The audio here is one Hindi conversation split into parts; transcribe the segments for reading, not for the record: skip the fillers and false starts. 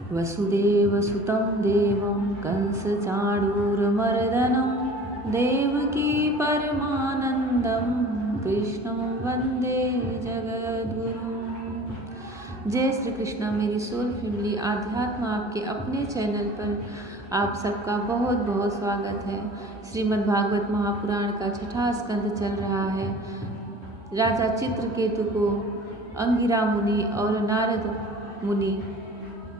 वसुदेवसुतं देवं कंसचाणूरमर्दनं देवकी परमानंदं कृष्णं वंदे जगद्गुरुं। जय श्री कृष्णा। मेरी सोल फैमिली आध्यात्म आपके अपने चैनल पर आप सबका बहुत बहुत स्वागत है। श्रीमद् भागवत महापुराण का छठा स्कंद चल रहा है। राजा चित्रकेतु को अंगिरा मुनि और नारद मुनि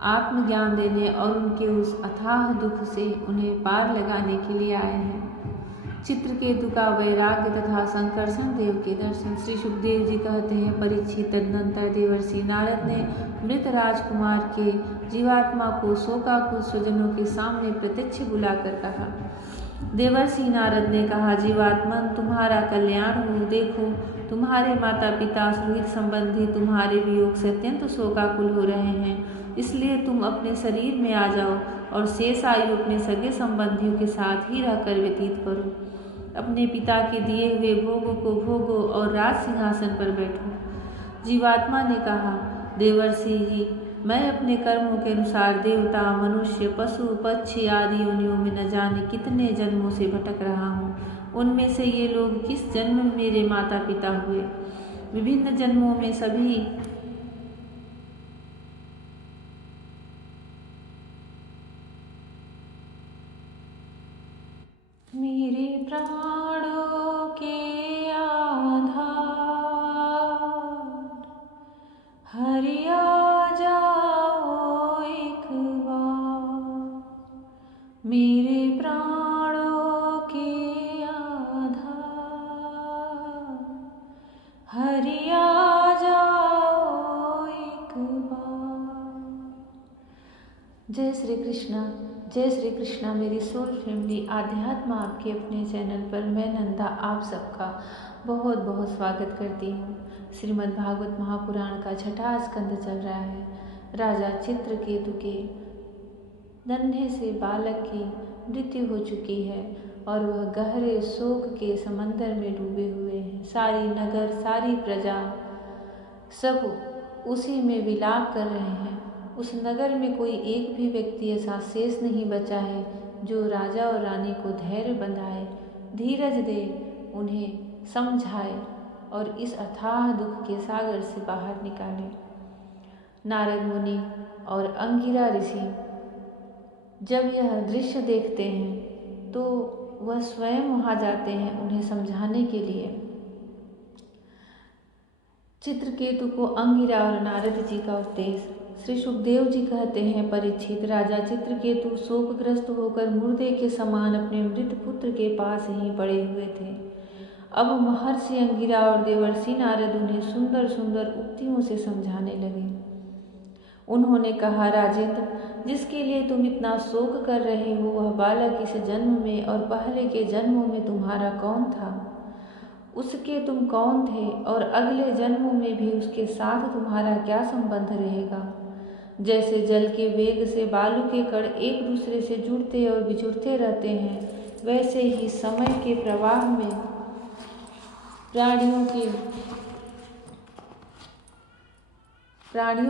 आत्मज्ञान देने और उनके उस अथाह दुख से उन्हें पार लगाने के लिए आए हैं। चित्रकेतु का वैराग्य तथा संकर्षण देव के दर्शन। श्री सुखदेव जी कहते हैं, परीक्षित तदनंतर देवर्षि नारद ने मृत राजकुमार के जीवात्मा को शोकाकुल स्वजनों के सामने प्रत्यक्ष बुलाकर कहा। देवर्षि नारद ने कहा, जीवात्मन तुम्हारा कल्याण हो। देखो, तुम्हारे माता पिता सुहित संबंधी तुम्हारे वियोग से अत्यंत शोकाकुल हो रहे हैं, इसलिए तुम अपने शरीर में आ जाओ और शेष आयु अपने सगे संबंधियों के साथ ही रहकर व्यतीत करो। अपने पिता के दिए हुए भोगों को भोगो और राज सिंहासन पर बैठो। जीवात्मा ने कहा, देवर्षि जी, मैं अपने कर्मों के अनुसार देवता, मनुष्य, पशु, पक्षी आदि योनियों में न जाने कितने जन्मों से भटक रहा हूँ। उनमें से ये लोग किस जन्म में मेरे माता पिता हुए? विभिन्न जन्मों में सभी मेरे प्राणों के आधार हरि आ जाओ एक बार। मेरे प्राणों के आधार हरि आ जाओ एक बार। जय श्री कृष्णा। जय श्री कृष्णा। मेरी सोल फैमिली आध्यात्म आपके अपने चैनल पर मैं नंदा आप सबका बहुत बहुत स्वागत करती हूँ। श्रीमद् भागवत महापुराण का छठा स्कंद चल रहा है। राजा चित्रकेतु के नन्हे से बालक की मृत्यु हो चुकी है और वह गहरे शोक के समंदर में डूबे हुए हैं। सारी नगर, सारी प्रजा सब उसी में विलाप कर रहे हैं। उस नगर में कोई एक भी व्यक्ति ऐसा शेष नहीं बचा है जो राजा और रानी को धैर्य बंधाए, धीरज दे, उन्हें समझाए और इस अथाह दुख के सागर से बाहर निकाले। नारद मुनि और अंगिरा ऋषि जब यह दृश्य देखते हैं तो वह स्वयं वहाँ जाते हैं उन्हें समझाने के लिए। चित्रकेतु को अंगिरा और नारद जी का उपदेश। श्री सुखदेव जी कहते हैं, परीक्षित, राजा चित्रकेतु शोकग्रस्त होकर मुर्दे के समान अपने मृत पुत्र के पास ही पड़े हुए थे। अब महर्षि अंगिरा और देवर्षि नारद उन्हें सुंदर सुंदर उक्तियों से समझाने लगे। उन्होंने कहा, राजेंद्र, जिसके लिए तुम इतना शोक कर रहे हो वह बालक इस जन्म में और पहले के जन्मों में तुम्हारा कौन था? उसके तुम कौन थे और अगले जन्मों में भी उसके साथ तुम्हारा क्या संबंध रहेगा? जैसे जल के वेग से बालू के कण एक दूसरे से जुड़ते और बिछुड़ते रहते हैं, वैसे ही समय के प्रवाह में प्राणियों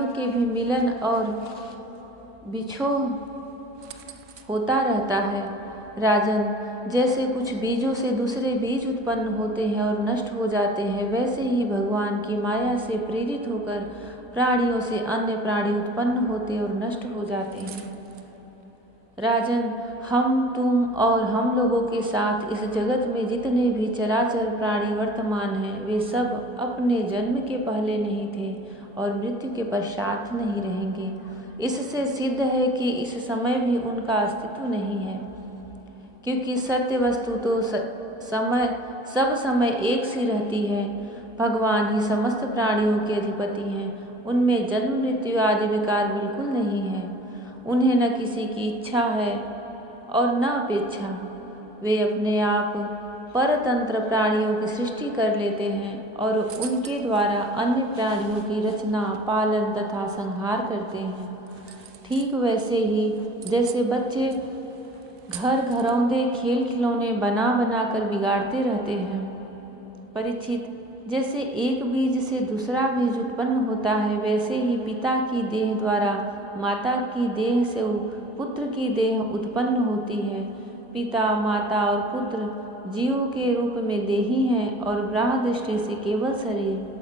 के भी मिलन और बिछोह होता रहता है। राजन, जैसे कुछ बीजों से दूसरे बीज उत्पन्न होते हैं और नष्ट हो जाते हैं, वैसे ही भगवान की माया से प्रेरित होकर प्राणियों से अन्य प्राणी उत्पन्न होते और नष्ट हो जाते हैं। राजन, हम, तुम और हम लोगों के साथ इस जगत में जितने भी चराचर प्राणी वर्तमान हैं, वे सब अपने जन्म के पहले नहीं थे और मृत्यु के पश्चात नहीं रहेंगे। इससे सिद्ध है कि इस समय भी उनका अस्तित्व नहीं है, क्योंकि सत्य वस्तु तो सब समय एक सी रहती है। भगवान ही समस्त प्राणियों के अधिपति हैं। उनमें जन्म मृत्यु आदि विकार बिल्कुल नहीं है। उन्हें न किसी की इच्छा है और न अपेक्षा। वे अपने आप परतंत्र प्राणियों की सृष्टि कर लेते हैं और उनके द्वारा अन्य प्राणियों की रचना, पालन तथा संहार करते हैं। ठीक वैसे ही जैसे बच्चे घर घरौंदे खेल खिलौने बना बना कर बिगाड़ते रहते हैं। परीक्षित, जैसे एक बीज से दूसरा बीज उत्पन्न होता है, वैसे ही पिता की देह द्वारा माता की देह से पुत्र की देह उत्पन्न होती है। पिता, माता और पुत्र जीवों के रूप में देही हैं और ब्रह्म दृष्टि से केवल शरीर।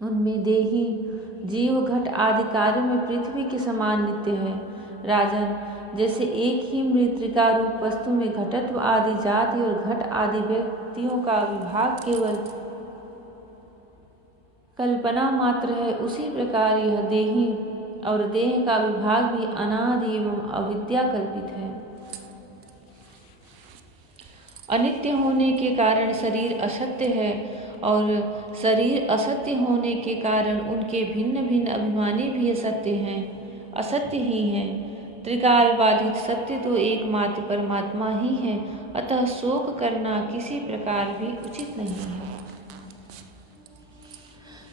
उनमें देही जीव घट आदि कार्यों में पृथ्वी के समान नित्य है। राजन, जैसे एक ही मृत्तिका रूप वस्तु में घटत्व आदि जाति और घट आदि व्यक्तियों का विभाग केवल कल्पना मात्र है, उसी प्रकार यह देही और देह का विभाग भी अनादि एवं अविद्या कल्पित है। अनित्य होने के कारण शरीर असत्य है और शरीर असत्य होने के कारण उनके भिन्न भिन्न अभिमानी भी असत्य हैं, असत्य ही हैं। त्रिकाल बाधित सत्य तो एकमात्र परमात्मा ही है, अतः शोक करना किसी प्रकार भी उचित नहीं है।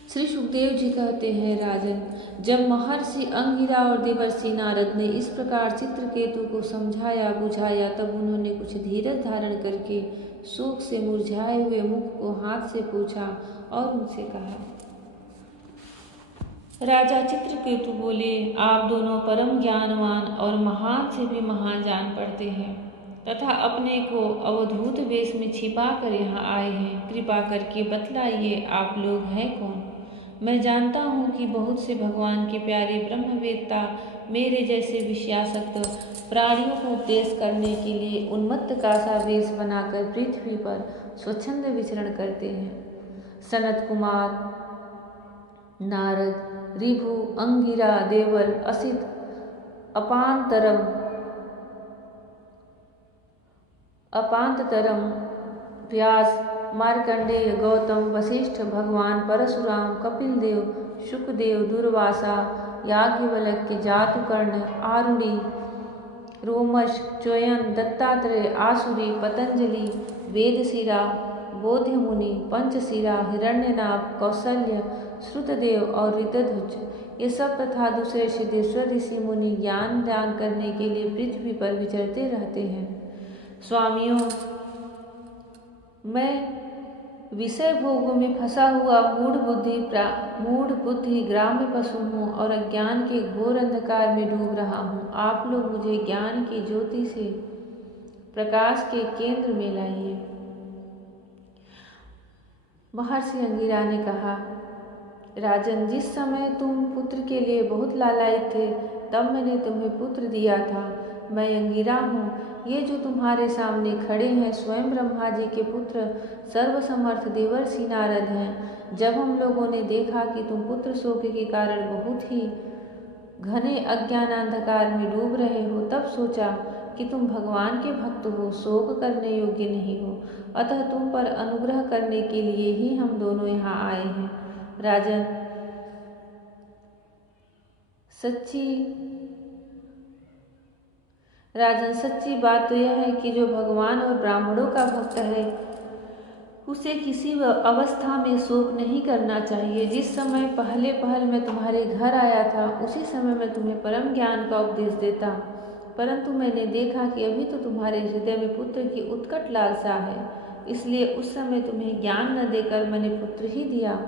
श्री सुखदेव जी कहते हैं, राजन, जब महर्षि अंगिरा और देवर्षि नारद ने इस प्रकार चित्रकेतु को समझाया बुझाया, तब उन्होंने कुछ धीरज धारण करके शोक से मुरझाए हुए मुख को हाथ से पोंछा और उनसे कहा। राजा चित्रकेतु बोले, आप दोनों परम ज्ञानवान और महान से भी महान जान पड़ते हैं तथा अपने को अवधूत वेश में छिपा कर यहाँ आए हैं। कृपा करके बतलाइए, आप लोग हैं कौन? मैं जानता हूँ कि बहुत से भगवान के प्यारे ब्रह्मवेत्ता मेरे जैसे विषयासक्त प्राणियों को उपदेश करने के लिए उन्मत्त का सा वेश बनाकर पृथ्वी पर स्वच्छंद विचरण करते हैं। सनत कुमार, नारद, ऋभु, अंगिरा, देवल, असित, अपांतरम, व्यास, मार्कंडेय, गौतम, वशिष्ठ, भगवान परशुराम, कपिल देव, शुकदेव, दुर्वासा, याज्ञवल्क्य, जातुकर्ण, आरुणि, रोमश, च्वयन, दत्तात्रेय, आसुरी, पतंजलि, वेदशिरा, बोध्यमुनि, पंचशिरा, हिरण्यनाभ, कौसल्य, श्रुतदेव और ऋतध्वज, ये सब तथा दूसरे सिद्धेश्वर ऋषि मुनि ज्ञान दान करने के लिए पृथ्वी पर विचरते रहते हैं। स्वामियों, मैं विषय भोगों में फंसा हुआ मूढ़ बुद्धि ग्राम्य पशु हूँ और अज्ञान के घोर अंधकार में डूब रहा हूँ। आप लोग मुझे ज्ञान की ज्योति से प्रकाश के केंद्र में लाइए। महर्षि अंगिरा ने कहा, राजन, जिस समय तुम पुत्र के लिए बहुत लालायित थे, तब मैंने तुम्हें पुत्र दिया था। मैं अंगिरा हूँ। ये जो तुम्हारे सामने खड़े हैं स्वयं ब्रह्मा जी के पुत्र सर्वसमर्थ देवर्षि नारद हैं। जब हम लोगों ने देखा कि तुम पुत्र शोक के कारण बहुत ही घने अज्ञान अंधकार में डूब रहे हो, तब सोचा कि तुम भगवान के भक्त हो, शोक करने योग्य नहीं हो, अतः तुम पर अनुग्रह करने के लिए ही हम दोनों यहाँ आए हैं। राजन, सच्ची बात तो यह है कि जो भगवान और ब्राह्मणों का भक्त है उसे किसी अवस्था में शोक नहीं करना चाहिए। जिस समय पहल मैं तुम्हारे घर आया था, उसी समय मैं तुम्हें परम ज्ञान का उपदेश देता, परंतु मैंने देखा कि अभी तो तुम्हारे हृदय में पुत्र की उत्कट लालसा है, इसलिए उस समय तुम्हें ज्ञान न देकर मैंने पुत्र ही दिया।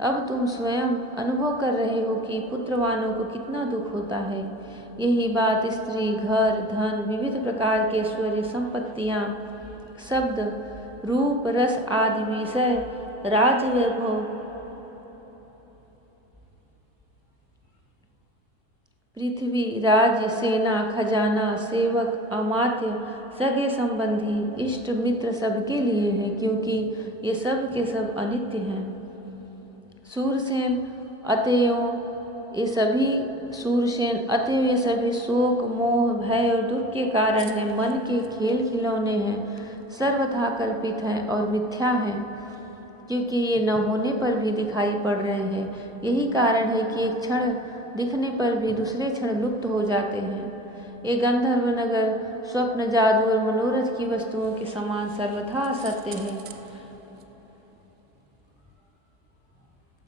अब तुम स्वयं अनुभव कर रहे हो कि पुत्रवानों को कितना दुख होता है। यही बात स्त्री, घर, धन, विविध प्रकार के ऐश्वर्य, संपत्तियाँ, शब्द, रूप, रस आदि विषय, राज्य वैभव, पृथ्वी, राज्य, सेना, खजाना, सेवक, अमात्य, सगे संबंधी, इष्ट मित्र सबके लिए है, क्योंकि ये सब के सब अनित्य हैं। सूरसेन अतएव ये सभी शोक, मोह, भय और दुख के कारण है, मन के खेल खिलौने हैं, सर्वथा कल्पित हैं और मिथ्या हैं, क्योंकि ये न होने पर भी दिखाई पड़ रहे हैं। यही कारण है कि एक क्षण दिखने पर भी दूसरे क्षण लुप्त हो जाते हैं। ये गंधर्व नगर स्वप्न, जादू और मनोरथ की वस्तुओं के समान सर्वथा असत्य है।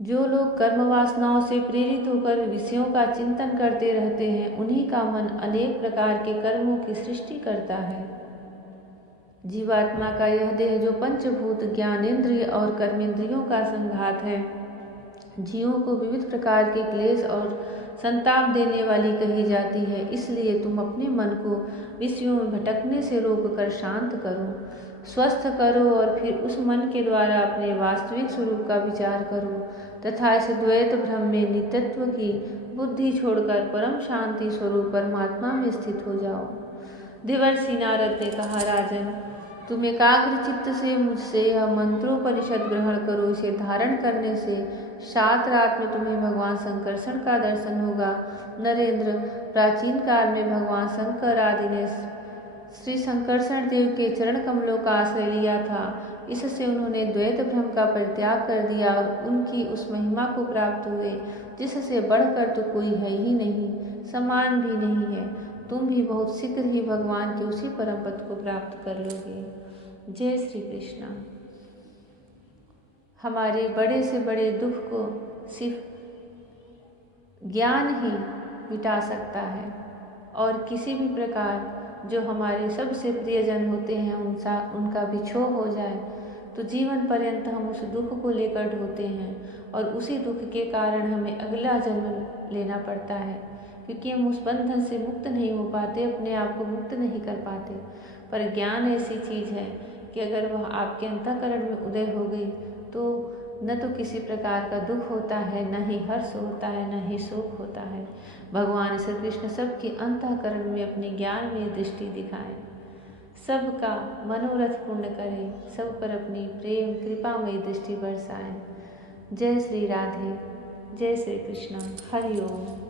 जो लोग कर्म वासनाओं से प्रेरित होकर विषयों का चिंतन करते रहते हैं, उन्हीं का मन अनेक प्रकार के कर्मों की सृष्टि करता है। जीवात्मा का यह देह जो पंचभूत, ज्ञानेंद्रिय और कर्मेंद्रियों का संघात है, जीवों को विविध प्रकार के क्लेश और संताप देने वाली कही जाती है। इसलिए तुम अपने मन को विषयों में भटकने से रोककर शांत करो, स्वस्थ करो और फिर उस मन के द्वारा अपने वास्तविक स्वरूप का विचार करो तथा इस द्वैत भ्रम में नित्यत्व की बुद्धि छोड़कर परम शांति स्वरूप परमात्मा में स्थित हो जाओ। देवर्षि नारद ने कहा, राजन, तुम एकाग्र चित्त से मुझसे यह मंत्रोपनिषद ग्रहण करो। इसे धारण करने से 7 रात में तुम्हें भगवान शंकरषण का दर्शन होगा। नरेंद्र, प्राचीन काल में भगवान शंकर आदि ने श्री शंकरषण देव के चरण कमलों का आश्रय लिया था। इससे उन्होंने द्वैत भ्रम का परित्याग कर दिया और उनकी उस महिमा को प्राप्त हुए जिससे बढ़कर तो कोई है ही नहीं, समान भी नहीं है। तुम भी बहुत शीघ्र ही भगवान के उसी परम पद को प्राप्त कर लोगे। जय श्री कृष्ण। हमारे बड़े से बड़े दुख को सिर्फ ज्ञान ही मिटा सकता है और किसी भी प्रकार जो हमारे सबसे प्रियजन होते हैं उनका बिछोह हो जाए तो जीवन पर्यंत हम उस दुख को लेकर ढोते हैं और उसी दुख के कारण हमें अगला जन्म लेना पड़ता है, क्योंकि हम उस बंधन से मुक्त नहीं हो पाते, अपने आप को मुक्त नहीं कर पाते। पर ज्ञान ऐसी चीज़ है कि अगर वह आपके अंतःकरण में उदय हो गई तो न तो किसी प्रकार का दुख होता है, न ही हर्ष होता है, न ही शोक होता है। भगवान श्री कृष्ण सबके अंतःकरण में अपने ज्ञान में दृष्टि दिखाएं, सबका मनोरथ पूर्ण करें, सब पर अपनी प्रेम कृपामयी दृष्टि बरसाएं। जय श्री राधे, जय श्री कृष्ण। हरि ओम।